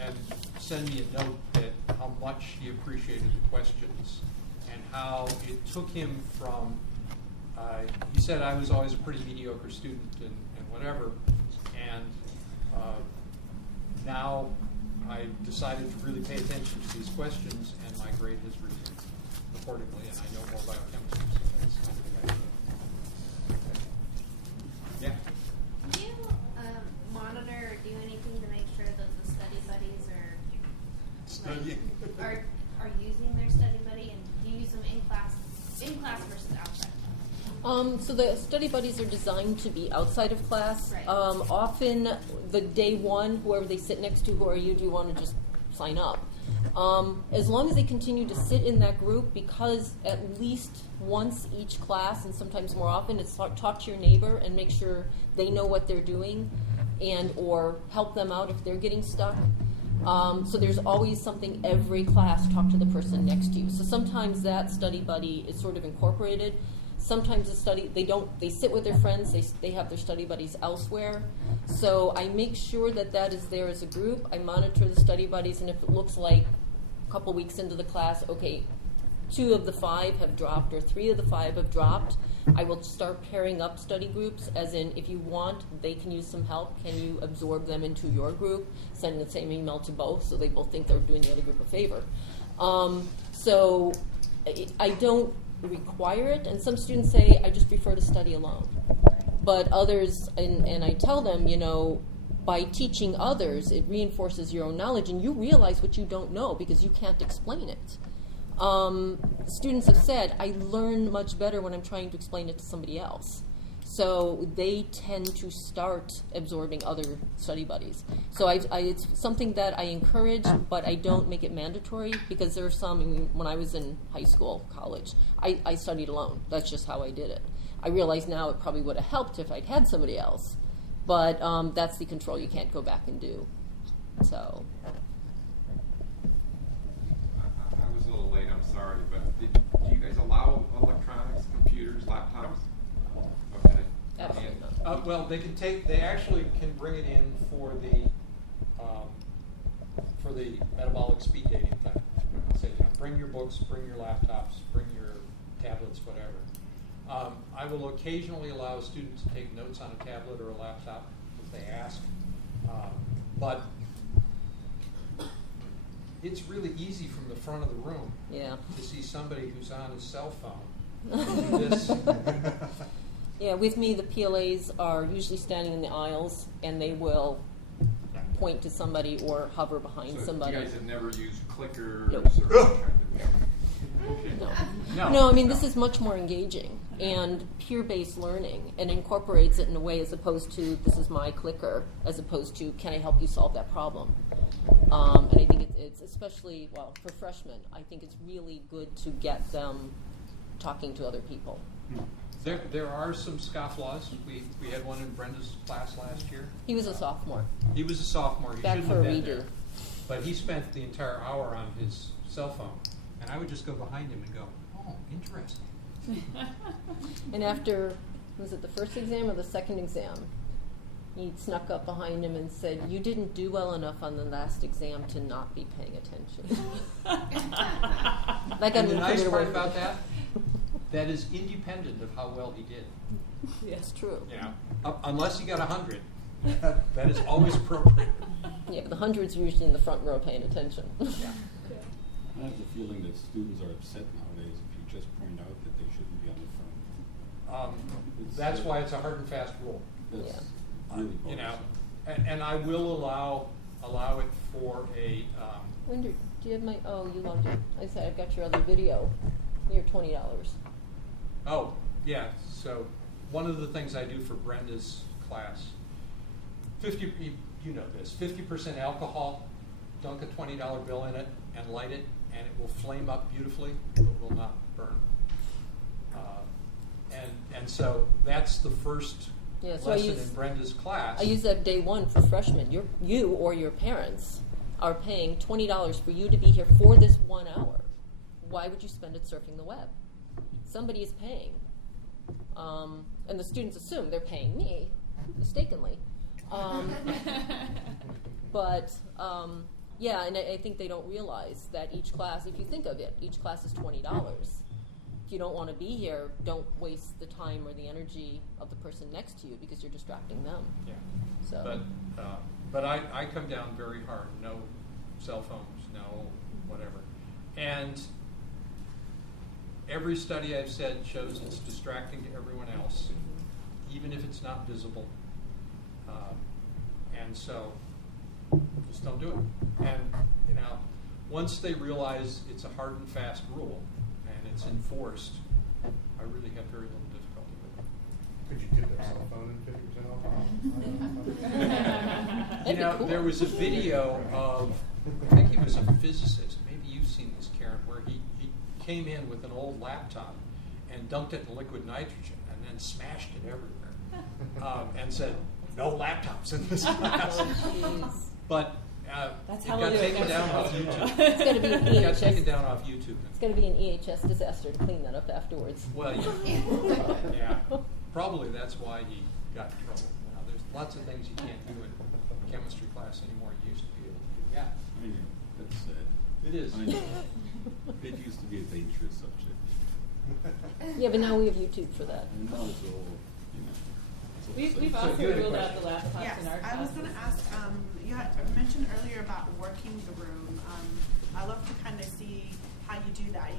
and send me a note that how much he appreciated the questions and how it took him from, he said I was always a pretty mediocre student and whatever, and now I decided to really pay attention to these questions, and my grade has risen accordingly, and I know more biochemistry, so that's kind of the idea. Yeah. Do you monitor or do anything to make sure that the study buddies are using their study buddy, and do you use them in class versus outside? So the study buddies are designed to be outside of class. Right. Often the day one, whoever they sit next to, who are you, do you want to just sign up? As long as they continue to sit in that group, because at least once each class, and sometimes more often, it's talk to your neighbor and make sure they know what they're doing and or help them out if they're getting stuck. So there's always something every class, talk to the person next to you. So sometimes that study buddy is sort of incorporated. Sometimes they sit with their friends, they have their study buddies elsewhere. So I make sure that is there as a group. I monitor the study buddies, and if it looks like a couple weeks into the class, okay, 2 of the 5 have dropped or 3 of the 5 have dropped, I will start pairing up study groups, as in if you want, they can use some help, can you absorb them into your group, send the same email to both so they both think they're doing the other group a favor. So I don't require it, and some students say, I just prefer to study alone. But others, and I tell them, by teaching others, it reinforces your own knowledge, and you realize what you don't know because you can't explain it. Students have said, I learn much better when I'm trying to explain it to somebody else. So they tend to start absorbing other study buddies. So it's something that I encourage, but I don't make it mandatory, because there are some, when I was in high school, college, I studied alone. That's just how I did it. I realize now it probably would have helped if I'd had somebody else, but that's the control you can't go back and do. So. I was a little late, I'm sorry, but do you guys allow electronics, computers, laptops? Okay. Absolutely not. Well, they actually can bring it in for the metabolic speed dating thing. Say, bring your books, bring your laptops, bring your tablets, whatever. I will occasionally allow a student to take notes on a tablet or a laptop if they ask, but it's really easy from the front of the room to see somebody who's on his cell phone do this. Yeah, with me, the PLAs are usually standing in the aisles, and they will point to somebody or hover behind somebody. You guys have never used clickers Nope. or No, I mean, this is much more engaging and peer-based learning, and incorporates it in a way as opposed to, this is my clicker, as opposed to, can I help you solve that problem? And I think it's especially, well, for freshmen, I think it's really good to get them talking to other people. There are some scofflaws. We had one in Brenda's class last year. He was a sophomore. He was a sophomore. He Back shouldn't for a have been redo. there. But he spent the entire hour on his cell phone. And I would just go behind him and go, oh, interesting. And after, was it the first exam or the second exam? He snuck up behind him and said, you didn't do well enough on the last exam to not be paying attention. And the nice part about that is independent of how well he did. Yes, true. Unless he got 100. That is always appropriate. Yeah, but the 100's usually in the front row paying attention. I have the feeling that students are upset nowadays if you just point out that they shouldn't be on the phone. That's why it's a hard and fast rule. That's really And I will allow it for a. Wonder, do you have my? Oh, you loved it. I said I've got your other video. Your $20. Oh yeah. So one of the things I do for Brenda's class, 50. You know this. 50% alcohol. Dunk a $20 bill in it and light it, and it will flame up beautifully, but will not burn. And so that's the first Yeah, so lesson in Brenda's class. I use that day one for freshmen. You or your parents are paying $20 for you to be here for this 1 hour. Why would you spend it surfing the web? Somebody is paying. And the students assume they're paying me, mistakenly. But yeah, and I think they don't realize that each class, if you think of it, each class is $20. If you don't want to be here, don't waste the time or the energy of the person next to you because you're distracting them. Yeah. So. But I come down very hard. No cell phones, no whatever. And every study I've said shows it's distracting to everyone else, even if it's not visible. And so just don't do it. And once they realize it's a hard and fast rule and it's enforced, I really have very little difficulty with it. Could you tip their cell phone in 50% off? There was a video of, I think he was a physicist, maybe you've seen this, Karen, where he came in with an old laptop and dumped it in liquid nitrogen and then smashed it everywhere and said, no laptops in this class. But it got taken down off YouTube. It's going to be an EHS. It got taken down off YouTube. It's going to be an EHS disaster to clean that up afterwards. Well, yeah. Probably that's why he got in trouble. There's lots of things you can't do in chemistry class anymore. You used to be able to do. Yeah. I know. That's sad. It is. I know. It used to be a dangerous subject. Yeah, but now we have YouTube for that. And now it's all, We've also ruled out the laptops Yes, in our I was classes. going to ask, you had mentioned earlier about working the room. I love to kind of see how you do that.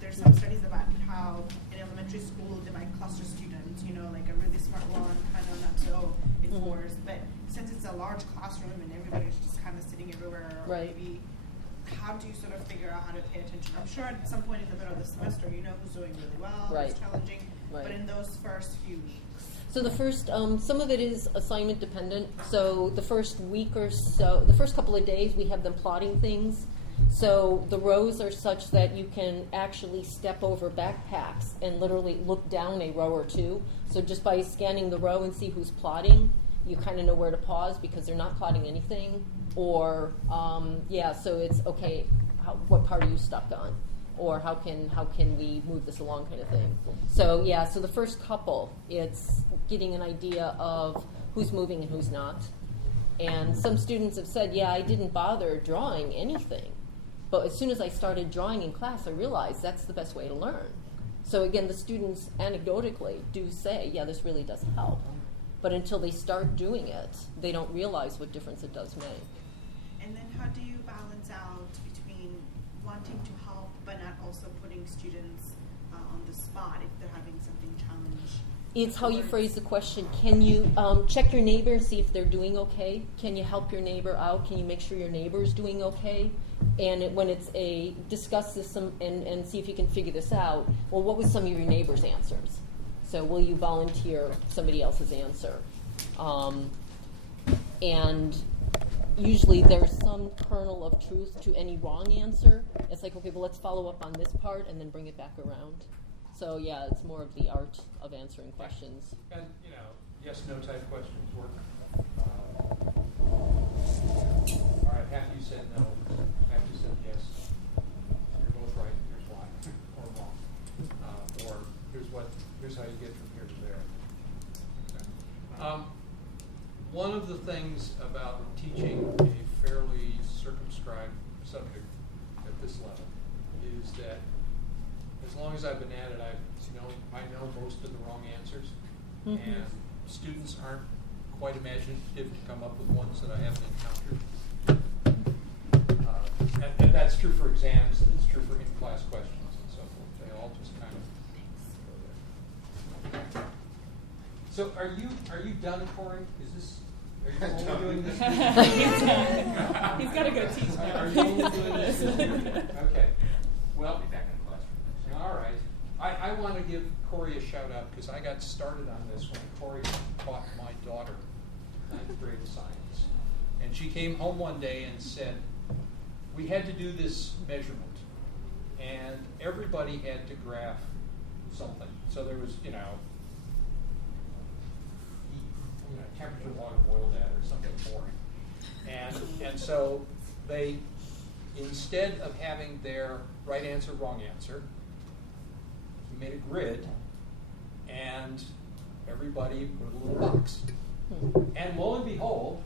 There's some studies about how in elementary school they might cluster students, like a really smart one, kind of not so enforced. But since it's a large classroom and everybody's just kind of sitting everywhere, or maybe how do you sort of figure out how to pay attention? I'm sure at some point in the middle of the semester, you know who's doing really well, who's challenging, but in those first few weeks. So the first, some of it is assignment dependent. So the first week or so, the first couple of days, we have them plotting things. So the rows are such that you can actually step over backpacks and literally look down a row or two. So just by scanning the row and see who's plotting, you kind of know where to pause because they're not plotting anything. Or, so it's, okay, what part are you stuck on? Or how can we move this along kind of thing. So, so the first couple, it's getting an idea of who's moving and who's not. And some students have said, I didn't bother drawing anything. But as soon as I started drawing in class, I realized that's the best way to learn. So again, the students anecdotally do say, this really does help. But until they start doing it, they don't realize what difference it does make. And then how do you balance out between wanting to help but not also putting students on the spot if they're having something challenge? It's how you phrase the question. Can you check your neighbor and see if they're doing okay? Can you help your neighbor out? Can you make sure your neighbor is doing okay? And when it's discuss this and see if you can figure this out, well, what was some of your neighbor's answers? So will you volunteer somebody else's answer? And usually there's some kernel of truth to any wrong answer. It's like, okay, well, let's follow up on this part and then bring it back around. So, it's more of the art of answering questions. And, yes, no type questions work. All right, half you said no, half you said yes. You're both right, here's why, or wrong. Or here's how you get from here to there. Okay. One of the things about teaching a fairly circumscribed subject at this level is that as long as I've been at it, I know most of the wrong answers, and students aren't quite imaginative to come up with ones that I haven't encountered. And that's true for exams, and it's true for in-class questions and so forth. They all just kind of go there. So are you done, Corey? Are you only doing this? He's got to go teach now. Are you only doing this? Okay. Well, be back in the classroom. All right. I want to give Corey a shout out because I got started on this when Corey taught my daughter 9th grade science. And she came home one day and said, we had to do this measurement. And everybody had to graph something. So there was, temperature water boiled at or something boring. And so they, instead of having their right answer, wrong answer, we made a grid, and everybody put a little box. And lo and behold,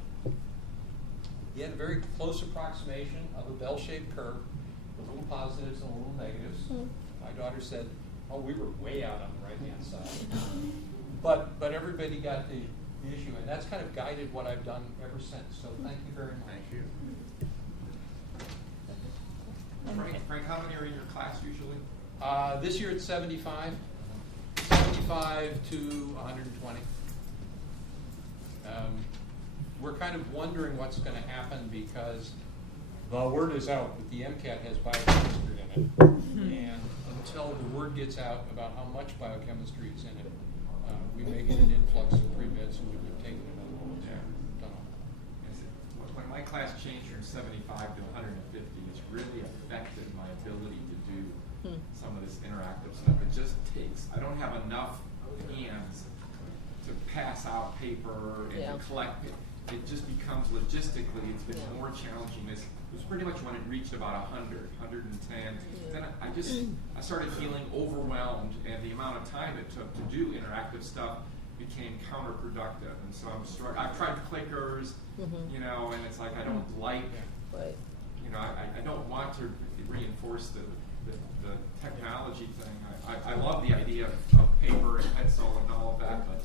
you had a very close approximation of a bell-shaped curve with little positives and little negatives. My daughter said, oh, we were way out on the right-hand side. But everybody got the issue, and that's kind of guided what I've done ever since. So thank you very much. Thank you. Frank, how many are in your class usually? This year it's 75 to 120. We're kind of wondering what's going to happen because the word is out that the MCAT has biochemistry in it. And until the word gets out about how much biochemistry is in it, we may get an influx of pre-meds who would have taken it otherwise. When my class changed from 75 to 150, it's really affected my ability to do some of this interactive stuff. It just takes, I don't have enough hands to pass out paper and to collect it. It just becomes logistically, it's been more challenging. It was pretty much when it reached about 100, 110. Then I started feeling overwhelmed, and the amount of time it took to do interactive stuff became counterproductive. And so I'm struggling. I've tried clickers, you know, and it's like I don't like, you know, I don't want to reinforce the technology thing. I love the idea of paper and pencil and all of that, but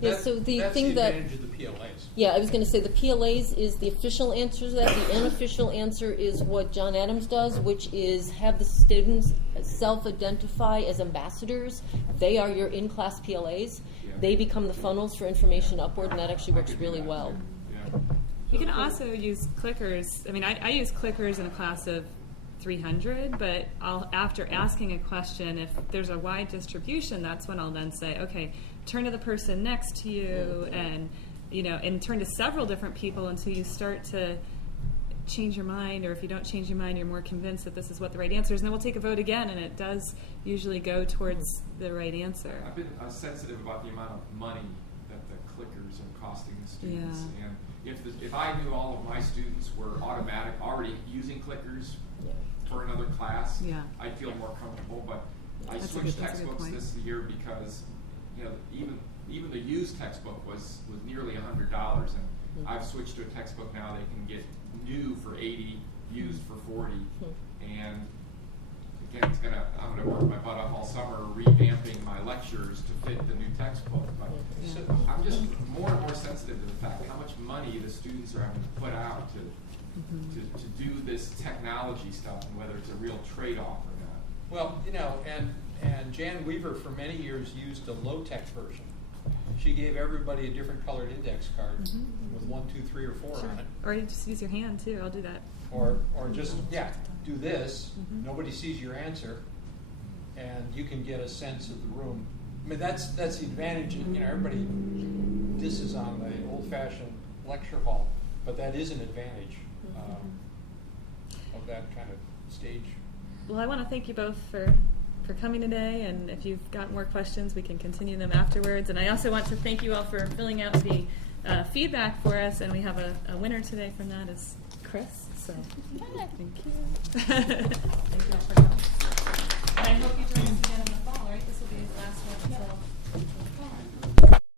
yeah, so the that's thing the advantage of the PLAs. Yeah, I was going to say the PLAs is the official answer to that. The unofficial answer is what John Adams does, which is have the students self-identify as ambassadors. They are your in-class PLAs. They become the funnels for information upward, and that actually works really well. You can also use clickers. I mean, I use clickers in a class of 300, but after asking a question, if there's a wide distribution, that's when I'll then say, okay, turn to the person next to you, and and turn to several different people until you start to change your mind, or if you don't change your mind, you're more convinced that this is what the right answer is, and then we'll take a vote again, and it does usually go towards the right answer. I've been sensitive about the amount of money that the clickers are costing the students, and if I knew all of my students were already using clickers for another class, I'd feel more comfortable. But I switched textbooks this year because even the used textbook was nearly $100, and I've switched to a textbook now they can get new for $80, used for $40, and again, I'm gonna work my butt off all summer revamping my lectures to fit the new textbook. But so I'm just more and more sensitive to the fact how much money the students are having to put out to do this technology stuff, and whether it's a real trade-off or not. Well, and Jan Weaver for many years used a low-tech version. She gave everybody a different colored index card with 1, 2, 3, or 4 on it. Or you just use your hand too. I'll do that. Or just do this. Nobody sees your answer, and you can get a sense of the room. I mean, that's the advantage. Everybody disses on the old-fashioned lecture hall, but that is an advantage of that kind of stage. Well, I want to thank you both for coming today, and if you've got more questions, we can continue them afterwards. And I also want to thank you all for filling out the feedback for us, and we have a winner today from that is Chris. So thank you.